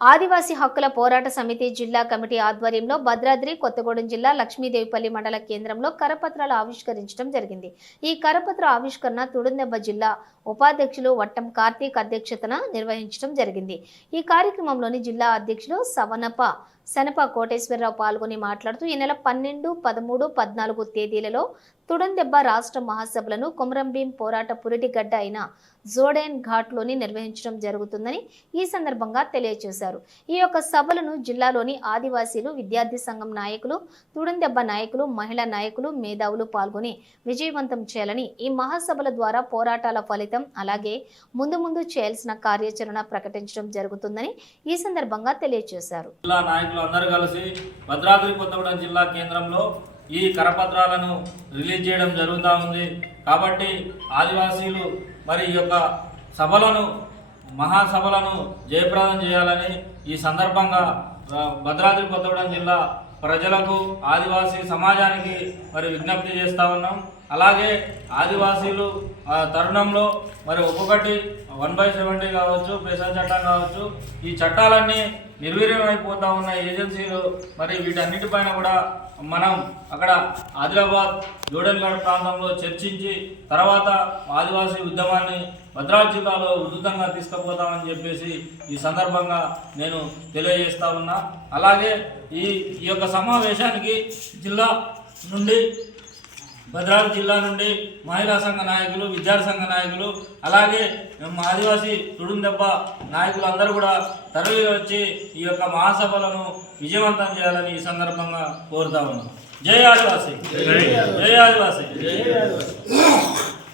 ఆదివాసీ హక్కుల పోరాట సమితి జిల్లా కమిటీ ఆధ్వర్యంలో భద్రాద్రి కొత్తగూడెం జిల్లా లక్ష్మీదేవిపల్లి మండల కేంద్రంలో కరపత్రాలు ఆవిష్కరించడం జరిగింది. ఈ కరపత్ర ఆవిష్కరణ తుడుందెబ్బ జిల్లా ఉపాధ్యక్షులు వట్టం కార్తీక్ అధ్యక్షతన నిర్వహించడం జరిగింది. ఈ కార్యక్రమంలోని జిల్లా అధ్యక్షులు సవనప సనప కోటేశ్వరరావు పాల్గొని మాట్లాడుతూ ఈ నెల పన్నెండు పదమూడు పద్నాలుగు తేదీలలో తుడందెబ్బ రాష్ట్ర మహాసభలను కొమరంభీం పోరాట పురిటిగడ్డ అయిన జోడెన్ ఘాట్లోని నిర్వహించడం జరుగుతుందని ఈ సందర్భంగా తెలియజేశారు. ఈ యొక్క సభలను జిల్లాలోని ఆదివాసీలు విద్యార్థి సంఘం నాయకులు తుడందెబ్బ నాయకులు మహిళా నాయకులు మేధావులు పాల్గొని విజయవంతం చేయాలని ఈ మహాసభల ద్వారా పోరాటాల ఫలితం అలాగే ముందు ముందు చేయాల్సిన కార్యాచరణ ప్రకటించడం జరుగుతుందని ఈ సందర్భంగా తెలియజేశారు. జిల్లా నాయకులు అందరూ కలిసి భద్రాద్రి కొత్తగూడెం జిల్లా కేంద్రంలో ఈ కరపత్రాలను రిలీజ్ చేయడం జరుగుతూ ఉంది. కాబట్టి ఆదివాసీలు మరి ఈ యొక్క సభలను మహాసభలను జయప్రదం చేయాలని ఈ సందర్భంగా భద్రాద్రి కొత్తగూడెం జిల్లా ప్రజలకు ఆదివాసీ సమాజానికి మరి విజ్ఞప్తి చేస్తూ ఉన్నాం. అలాగే ఆదివాసీలు ఆ, తరుణంలో మరి ఒక్కొక్కటి వన్ బై సెవెంటీ కావచ్చు పేసా చట్టం కావచ్చు ఈ చట్టాలన్నీ నిర్వీర్యమైపోతా ఉన్న ఏజెన్సీలు మరి వీటన్నిటిపైన కూడా మనం అక్కడ ఆదిలాబాద్ జోడల్గఢ్ ప్రాంతంలో చర్చించి తర్వాత ఆదివాసీ ఉద్యమాన్ని భద్రాద్రి జిల్లాలో ఉధృతంగా తీసుకుపోతామని చెప్పేసి ఈ సందర్భంగా నేను తెలియజేస్తా ఉన్నా. అలాగే ఈ ఈ యొక్క సమావేశానికి జిల్లా నుండి భద్రాద్రి జిల్లా నుండి మహిళా సంఘ నాయకులు విద్యార్థి సంఘ నాయకులు అలాగే ఆదివాసీ తుడుందెబ్బ నాయకులు అందరూ కూడా తరలి వచ్చి ఈ యొక్క మహాసభలను విజయవంతం చేయాలని ఈ సందర్భంగా కోరుతా ఉన్నాం. జై ఆదివాసీ. జై ఆదివాసీ.